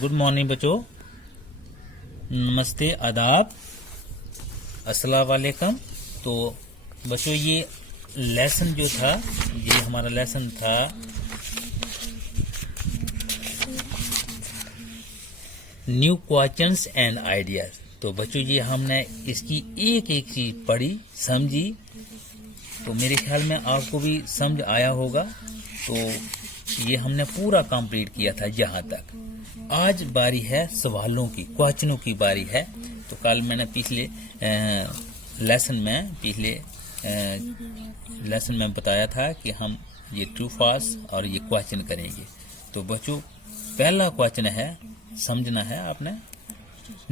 Good morning बच्चों, नमस्ते, आदाब, अस्सलाम वालेकुम। तो बच्चों ये लेसन जो था, ये हमारा लेसन था न्यू क्वेश्चंस एंड आइडियाज। तो बच्चों ये हमने इसकी एक एक चीज पढ़ी, समझी, तो मेरे ख्याल में आपको भी समझ आया होगा। तो ये हमने पूरा कंप्लीट किया था यहाँ तक। आज बारी है सवालों की, क्वेश्चनों की बारी है। तो कल मैंने पिछले लेसन में बताया था कि हम ये ट्रू फॉल्स और ये क्वेश्चन करेंगे। तो बच्चों पहला क्वेश्चन है, समझना है आपने।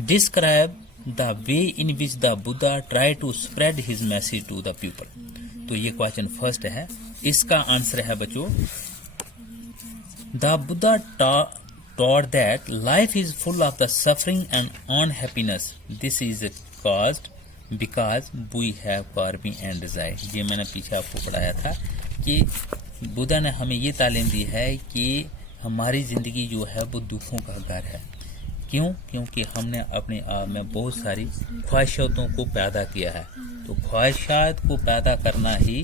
Describe the way in which the Buddha try to spread his message to the people. तो ये क्वेश्चन फर्स्ट है। इसका आंसर है बच्चों, the Buddha taught that life is full of the suffering and unhappiness. This is caused because we have karma and desire. ये मैंने पीछे आपको पढ़ाया था कि बुद्धा ने हमें ये तालीम दी है कि हमारी जिंदगी जो है वो दुखों का घर है। क्यों? क्योंकि हमने अपने आप में बहुत सारी ख्वाहिशों को पैदा किया है। तो ख्वाहिशात को पैदा करना ही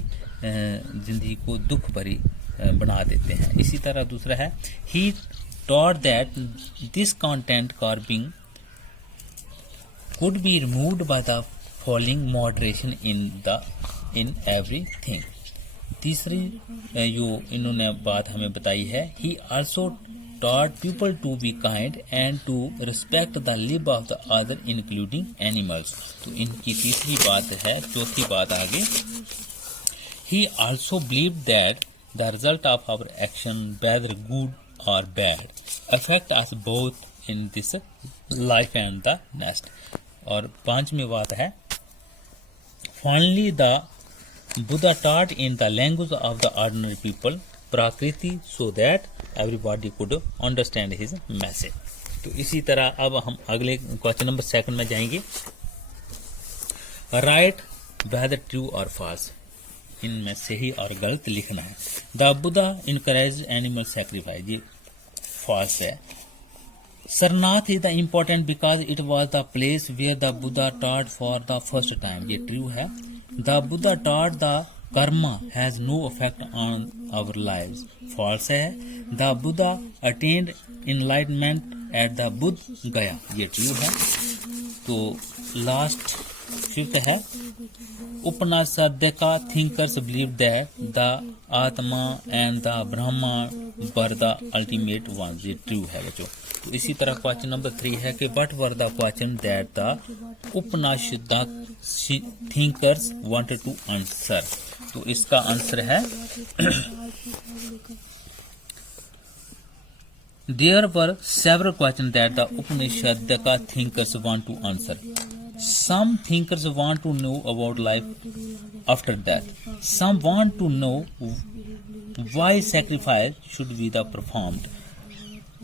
जिंदगी को दुख भरी बना देते हैं। इसी तरह दूसरा है, ही taught that this content carving could be removed by the following moderation in everything. तीसरी जो इन्होंने बात हमें बताई है, he also taught people to be kind and to respect the life of the other including animals. तो इनकी तीसरी बात है, चौथी बात आगे, he also believed that the result of our action, whether good or bad, affect us both in this life and the next. और पांचवी बात है, finally the Buddha taught in the language of the ordinary people, prakriti, so that everybody could understand his message. तो इसी तरह अब हम अगले क्वेश्चन नंबर 2 में जाएंगे। Right whether true or false, इनमें सही और गलत लिखना है। The Buddha encourage animal sacrifice, ये फॉल्स है। Sarnath is the important because it was the place where the Buddha taught for the first time, ये ट्रू है। The Buddha taught the karma has no effect on our lives, false है। The Buddha attained enlightenment at the Bodh Gaya, ये true है। तो last 5th है, Upanasādika thinkers believed that the Atma and the Brahma were the ultimate ones, ये true है बच्चों। तो इसी तरह क्वेश्चन नंबर 3 है कि what were the question that the Upanasādika thinkers wanted to answer। तो इसका आंसर है there were several questions that the Upanasādika thinkers want to answer. Some thinkers want to know about life after death. Some want to know why sacrifice should be performed.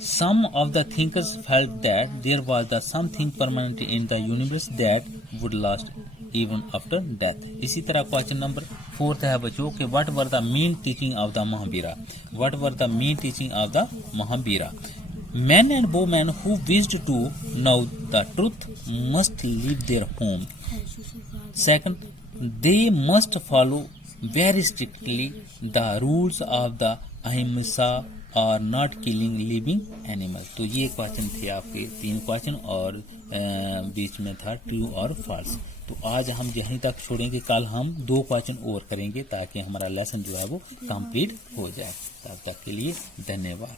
Some of the thinkers felt that there was something permanent in the universe that would last even after death. इसी तरह question number 4 है बच्चों कि what were the main teaching of the Mahabhira? What were the main teaching of the Mahabhira? Men and women who wished to know the truth must leave their home. Second, they must follow very strictly the rules of the ahimsa or not killing living animals. तो ये question थे आपके 3 question और बीच में था true और false. तो आज हम यहीं तक छोड़ेंगे, कल हम 2 क्वेश्चन और करेंगे ताकि हमारा लेसन जो है वो कंप्लीट हो जाए। तब तक के लिए धन्यवाद।